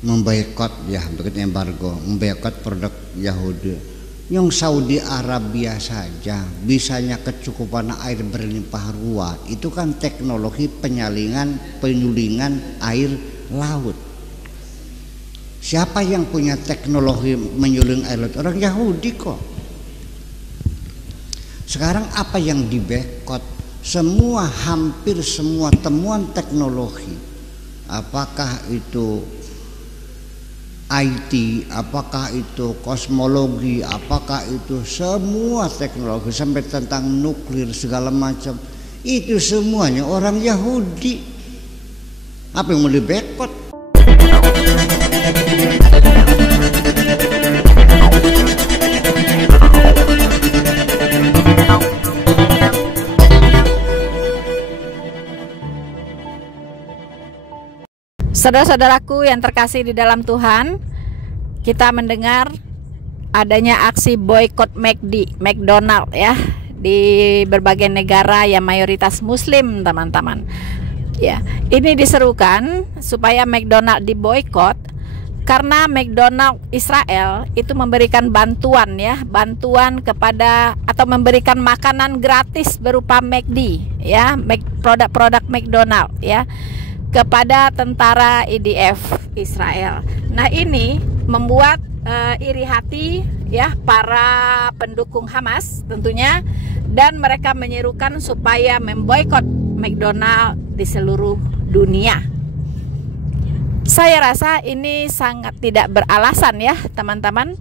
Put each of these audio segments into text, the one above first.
memboikot ya, bikin embargo, memboikot produk Yahudi. Yang Saudi Arabia saja bisanya kecukupan air berlimpah ruah, itu kan teknologi penyulingan air laut. Siapa yang punya teknologi menyuling air laut? Orang Yahudi kok. Sekarang apa yang dibekot? Semua, hampir semua temuan teknologi, apakah itu IT, apakah itu kosmologi, apakah itu semua teknologi sampai tentang nuklir segala macam, itu semuanya orang Yahudi. Apa yang mau dibekot? Saudara-saudaraku yang terkasih di dalam Tuhan, kita mendengar adanya aksi boykot McDonald ya di berbagai negara yang mayoritas Muslim, teman-teman. Ya, ini diserukan supaya McDonald diboykot karena McDonald Israel itu memberikan bantuan kepada atau memberikan makanan gratis berupa McD ya, produk-produk McDonald ya, kepada tentara IDF Israel. Nah, ini membuat iri hati ya para pendukung Hamas tentunya, dan mereka menyerukan supaya memboikot McDonald di seluruh dunia. Saya rasa ini sangat tidak beralasan ya, teman-teman.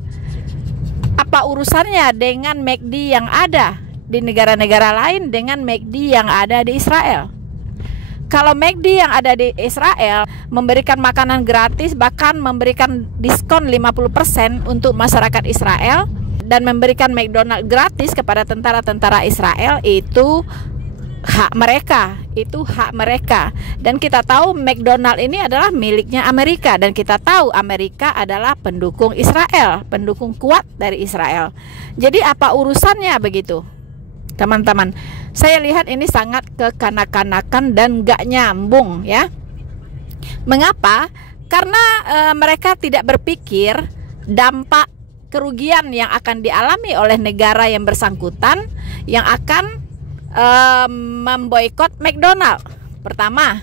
Apa urusannya dengan McD yang ada di negara-negara lain dengan McD yang ada di Israel? Kalau McD yang ada di Israel memberikan makanan gratis, bahkan memberikan diskon 50% untuk masyarakat Israel, dan memberikan McDonald gratis kepada tentara-tentara Israel, itu hak mereka. Dan kita tahu McDonald ini adalah miliknya Amerika, dan kita tahu Amerika adalah pendukung Israel, pendukung kuat dari Israel. Jadi apa urusannya begitu, teman-teman? Saya lihat ini sangat kekanak-kanakan dan gak nyambung ya. Mengapa? Karena mereka tidak berpikir dampak kerugian yang akan dialami oleh negara yang bersangkutan yang akan memboikot McDonald. Pertama,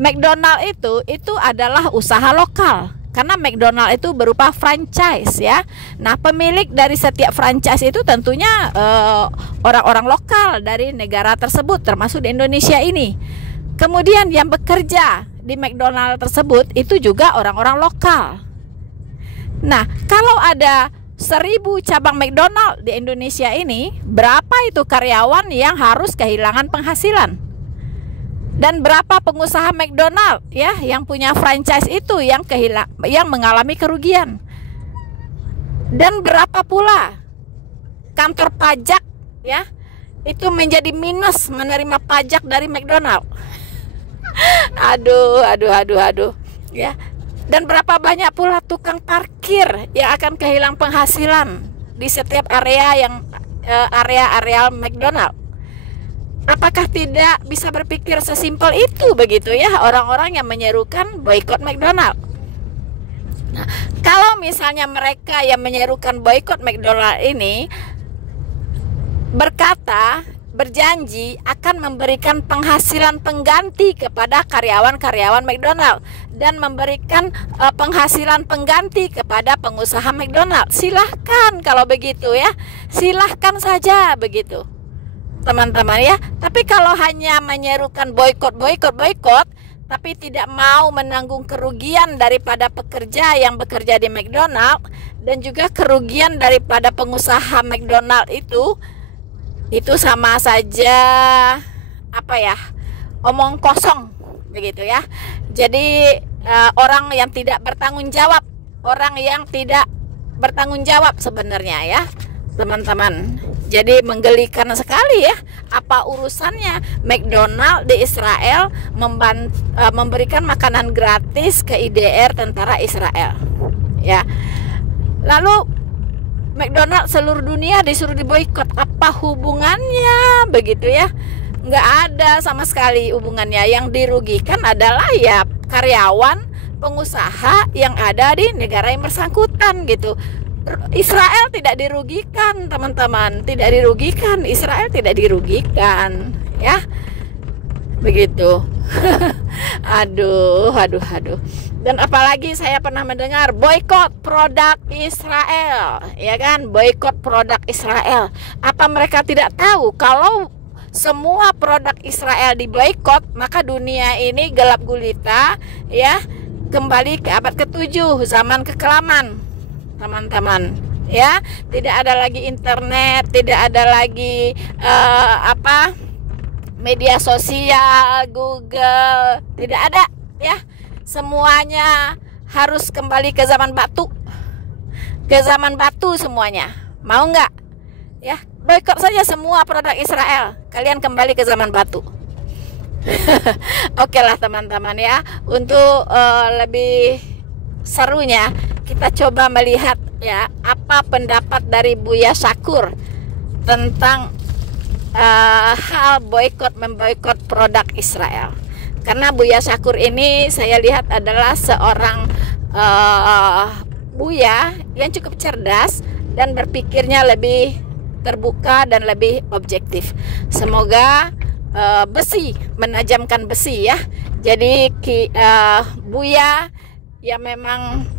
McDonald itu adalah usaha lokal. Karena McDonald itu berupa franchise ya. Nah, pemilik dari setiap franchise itu tentunya orang-orang lokal dari negara tersebut, termasuk di Indonesia ini. Kemudian yang bekerja di McDonald tersebut itu juga orang-orang lokal. Nah, kalau ada 1000 cabang McDonald di Indonesia ini, berapa itu karyawan yang harus kehilangan penghasilan? Dan berapa pengusaha McDonald ya yang punya franchise itu yang mengalami kerugian? Dan berapa pula kantor pajak ya itu menjadi minus menerima pajak dari McDonald? Aduh ya. Dan berapa banyak pula tukang parkir yang akan kehilangan penghasilan di setiap area McDonald? Apakah tidak bisa berpikir sesimpel itu begitu ya orang-orang yang menyerukan boikot McDonald? Nah, kalau misalnya mereka yang menyerukan boikot McDonald ini berjanji akan memberikan penghasilan pengganti kepada karyawan-karyawan McDonald dan memberikan penghasilan pengganti kepada pengusaha McDonald, silahkan kalau begitu ya, silahkan saja begitu, teman-teman ya. Tapi kalau hanya menyerukan boikot, tapi tidak mau menanggung kerugian daripada pekerja yang bekerja di McDonald dan juga kerugian daripada pengusaha McDonald itu sama saja omong kosong begitu ya. Jadi orang yang tidak bertanggung jawab sebenarnya ya, teman-teman. Jadi menggelikan sekali ya, apa urusannya McDonald di Israel memberikan makanan gratis ke IDR tentara Israel ya. Lalu McDonald seluruh dunia disuruh diboikot, apa hubungannya begitu ya? Nggak ada sama sekali hubungannya. Yang dirugikan adalah ya karyawan pengusaha yang ada di negara yang bersangkutan gitu. Israel tidak dirugikan, teman-teman, tidak dirugikan. Israel tidak dirugikan, ya, begitu. Aduh. Dan apalagi saya pernah mendengar boykot produk Israel, ya kan? Boykot produk Israel. Apa mereka tidak tahu kalau semua produk Israel diboykot, maka dunia ini gelap gulita, ya, kembali ke abad ke-7, zaman kekelaman, teman-teman, ya. Tidak ada lagi internet, tidak ada lagi media sosial, Google, tidak ada, ya. Semuanya harus kembali ke zaman batu, semuanya. Mau nggak? Ya, boykot saja semua produk Israel. Kalian kembali ke zaman batu. Oke lah teman-teman, ya. Untuk lebih serunya kita coba melihat, ya, apa pendapat dari Buya Syakur tentang hal memboikot produk Israel. Karena Buya Syakur ini saya lihat adalah seorang Buya yang cukup cerdas dan berpikirnya lebih terbuka dan lebih objektif. Semoga menajamkan besi, ya. Jadi Buya ya memang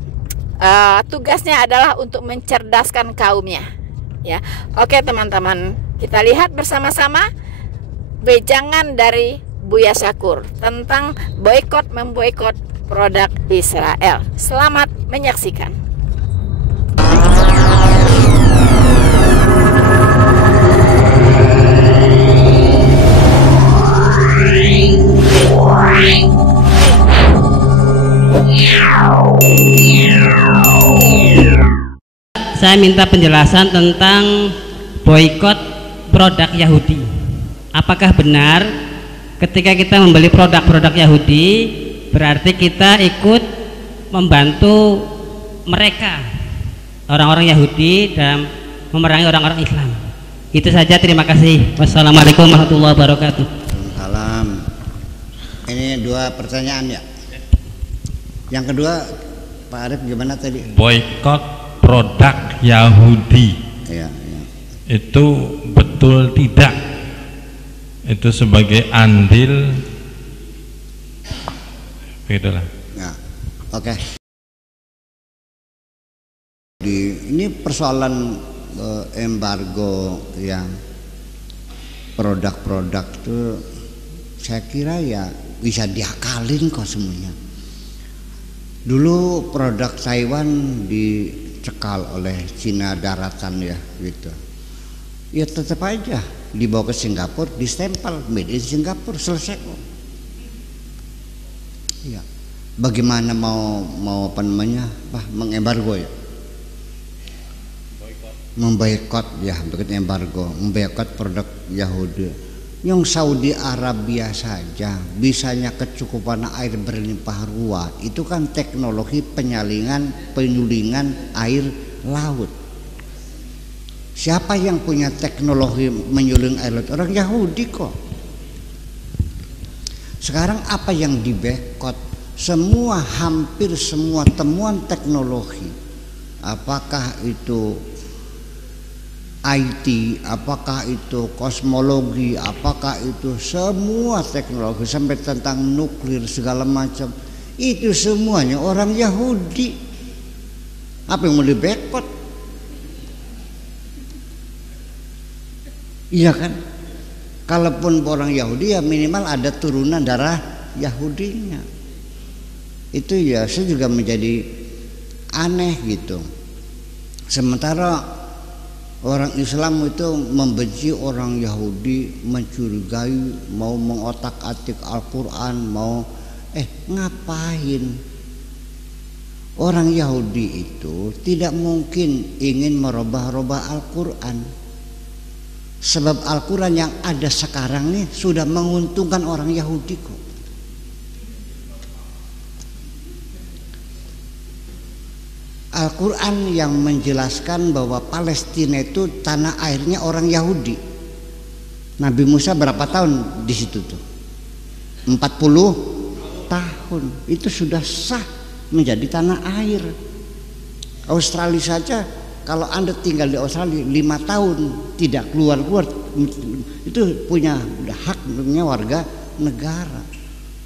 tugasnya adalah untuk mencerdaskan kaumnya, ya. Oke teman-teman, kita lihat bersama-sama wejangan dari Buya Syakur tentang memboikot produk Israel. Selamat menyaksikan. Saya minta penjelasan tentang boikot produk Yahudi. Apakah benar ketika kita membeli produk-produk Yahudi berarti kita ikut membantu mereka, orang-orang Yahudi, dalam memerangi orang-orang Islam? Itu saja, terima kasih. Wassalamualaikum warahmatullahi wabarakatuh. Salam. Ini 2 pertanyaan, ya. Yang kedua, Pak Arif gimana tadi? Boykot produk Yahudi. Ya. Itu betul tidak? Itu sebagai andil, begitulah. Ya, oke. Ini persoalan embargo yang produk-produk itu, saya kira ya bisa diakalin kok semuanya. Dulu produk Taiwan dicekal oleh Cina daratan, ya, gitu. Ya tetap aja dibawa ke Singapura, distempel made in Singapura, selesai kok. Ya, bagaimana mau apa namanya, mengembargo, ya, memboikot, ya, begitu, embargo, memboikot produk Yahudi. Yang Saudi Arabia saja bisanya kecukupan air berlimpah ruah, itu kan teknologi penyulingan air laut. Siapa yang punya teknologi menyuling air laut? Orang Yahudi kok. Sekarang apa yang diboikot? Hampir semua temuan teknologi, apakah itu IT, apakah itu kosmologi, apakah itu semua teknologi sampai tentang nuklir segala macam, itu semuanya orang Yahudi. Apa yang mau diboikot? Iya kan? Kalaupun orang Yahudi ya minimal ada turunan darah Yahudinya. Itu ya saya juga menjadi aneh gitu. Sementara orang Islam itu membenci orang Yahudi, mencurigai, mau mengotak-atik Al-Quran, mau ngapain? Orang Yahudi itu tidak mungkin ingin merubah-rubah Al-Quran. Sebab Al-Quran yang ada sekarang nih sudah menguntungkan orang Yahudi kok. Al-Quran yang menjelaskan bahwa Palestina itu tanah airnya orang Yahudi. Nabi Musa berapa tahun di situ tuh? 40 tahun. Itu sudah sah menjadi tanah air. Australia saja, kalau Anda tinggal di Australia 5 tahun tidak keluar-keluar, itu punya haknya warga negara.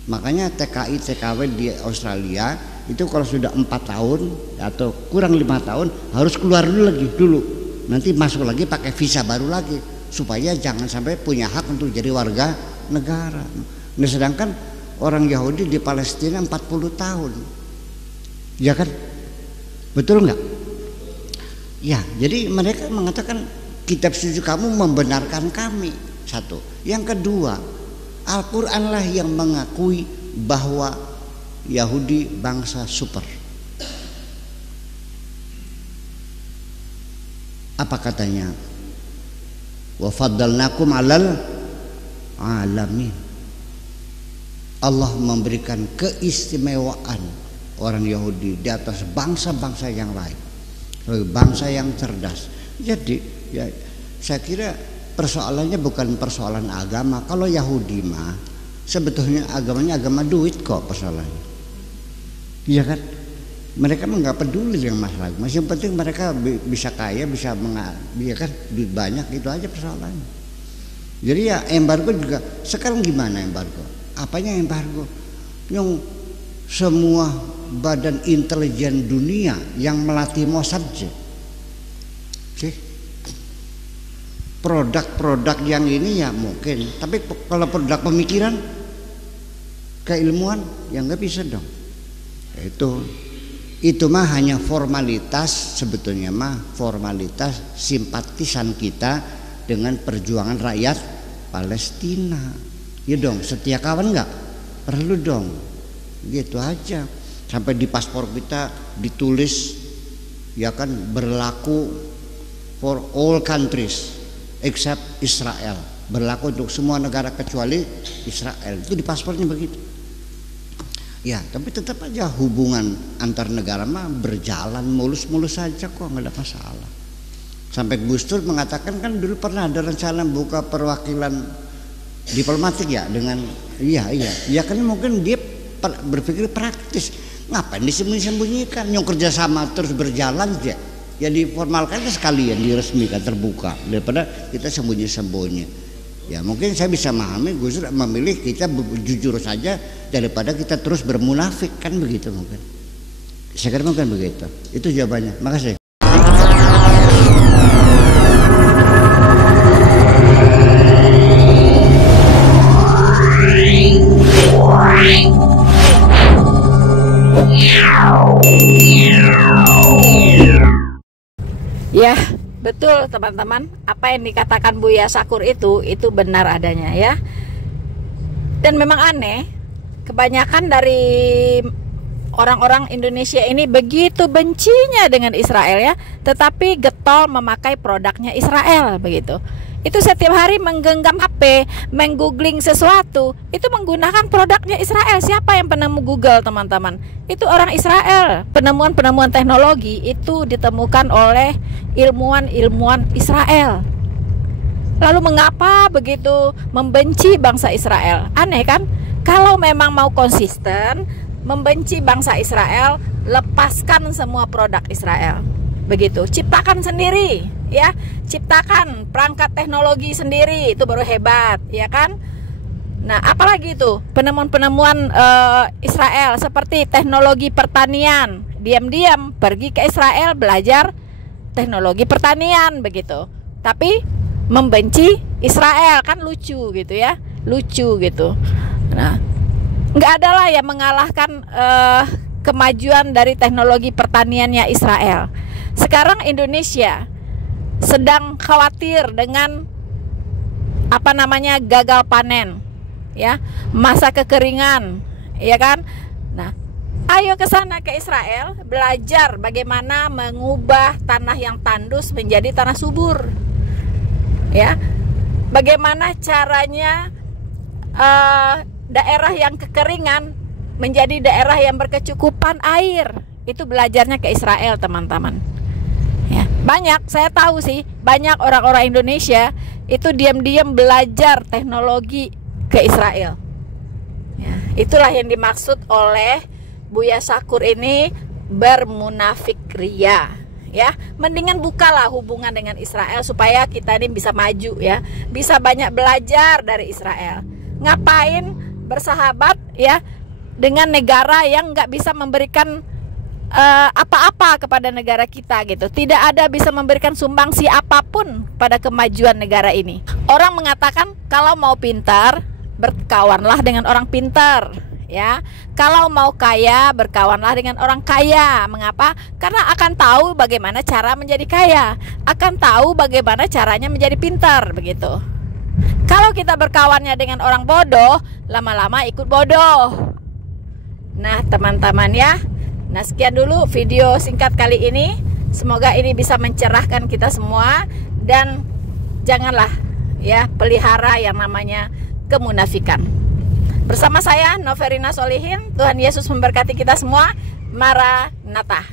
Makanya TKI TKW di Australia itu kalau sudah 4 tahun atau kurang 5 tahun harus keluar dulu, nanti masuk lagi pakai visa baru lagi, supaya jangan sampai punya hak untuk jadi warga negara. Nah, sedangkan orang Yahudi di Palestina 40 tahun, ya kan? Betul nggak? Ya, jadi mereka mengatakan kitab suci kamu membenarkan kami. Satu. Yang kedua, Al-Quran lah yang mengakui bahwa Yahudi bangsa super. Apa katanya? Wa faddalnakum 'alal alamin. Allah memberikan keistimewaan orang Yahudi di atas bangsa-bangsa yang lain, bangsa yang cerdas. Jadi ya, saya kira persoalannya bukan persoalan agama. Kalau Yahudi mah sebetulnya agamanya agama duit kok persoalannya, iya kan? Mereka mah nggak peduli dengan masalah agama. Yang penting mereka bisa kaya, bisa ya kan, duit banyak, itu aja persoalannya. Jadi ya embargo juga sekarang gimana embargo? Apanya embargo? Yang semua badan intelijen dunia yang melatih Mossad sih, produk-produk yang ini ya mungkin, tapi kalau produk pemikiran, keilmuan ya nggak bisa dong. Itu mah hanya formalitas, sebetulnya mah formalitas simpatisan kita dengan perjuangan rakyat Palestina. Ya dong, setia kawan nggak? Perlu dong, gitu aja. Sampai di paspor kita ditulis ya kan, berlaku for all countries except Israel, berlaku untuk semua negara kecuali Israel. Itu di paspornya begitu. Ya, tapi tetap aja hubungan antar negara mah berjalan mulus-mulus saja kok, nggak ada masalah. Sampai Gus Dur mengatakan kan dulu pernah ada rencana buka perwakilan diplomatik ya dengan iya kan, mungkin dia berpikir praktis. Ngapain disembunyikan? Yang kerjasama terus berjalan ya diformalkan sekalian, diresmikan, terbuka, daripada kita sembunyi-sembunyi. Ya mungkin saya bisa memahami Gus Dur memilih kita jujur saja daripada kita terus bermunafik, kan begitu mungkin. Saya kira mungkin begitu. Itu jawabannya. Makasih. Ya, betul teman-teman. Apa yang dikatakan Buya Syakur itu benar adanya ya. Dan memang aneh, kebanyakan dari orang-orang Indonesia ini begitu bencinya dengan Israel ya, tetapi getol memakai produknya Israel begitu. Itu setiap hari menggenggam HP, menggoogling sesuatu, itu menggunakan produknya Israel. Siapa yang penemu Google, teman-teman? Itu orang Israel. Penemuan-penemuan teknologi itu ditemukan oleh ilmuwan-ilmuwan Israel. Lalu mengapa begitu membenci bangsa Israel? Aneh kan? Kalau memang mau konsisten membenci bangsa Israel, lepaskan semua produk Israel. Begitu, ciptakan sendiri ya, ciptakan perangkat teknologi sendiri, itu baru hebat ya kan. Nah apalagi itu penemuan-penemuan Israel seperti teknologi pertanian, diam-diam pergi ke Israel belajar teknologi pertanian begitu, tapi membenci Israel, kan lucu gitu ya, lucu gitu. Nah nggak ada lah yang mengalahkan kemajuan dari teknologi pertaniannya Israel. Sekarang Indonesia sedang khawatir dengan gagal panen ya, masa kekeringan ya kan. Nah ayo ke sana, ke Israel, belajar bagaimana mengubah tanah yang tandus menjadi tanah subur ya, bagaimana caranya daerah yang kekeringan menjadi daerah yang berkecukupan air. Itu belajarnya ke Israel teman-teman ya. Banyak, saya tahu sih, banyak orang-orang Indonesia itu diam-diam belajar teknologi ke Israel ya. Itulah yang dimaksud oleh Buya Syakur ini bermunafik ria, ya. Mendingan bukalah hubungan dengan Israel supaya kita ini bisa maju, ya, bisa banyak belajar dari Israel. Ngapain bersahabat, ya, dengan negara yang nggak bisa memberikan apa-apa kepada negara kita gitu. Tidak ada bisa memberikan sumbangsi apapun pada kemajuan negara ini. Orang mengatakan kalau mau pintar, berkawanlah dengan orang pintar, ya. Kalau mau kaya, berkawanlah dengan orang kaya. Mengapa? Karena akan tahu bagaimana cara menjadi kaya, akan tahu bagaimana caranya menjadi pintar, begitu. Kalau kita berkawannya dengan orang bodoh, lama-lama ikut bodoh. Nah, teman-teman, ya. Nah, sekian dulu video singkat kali ini. Semoga ini bisa mencerahkan kita semua, dan janganlah, ya, pelihara yang namanya kemunafikan. Bersama saya Noverina Solihin, Tuhan Yesus memberkati kita semua. Maranatha.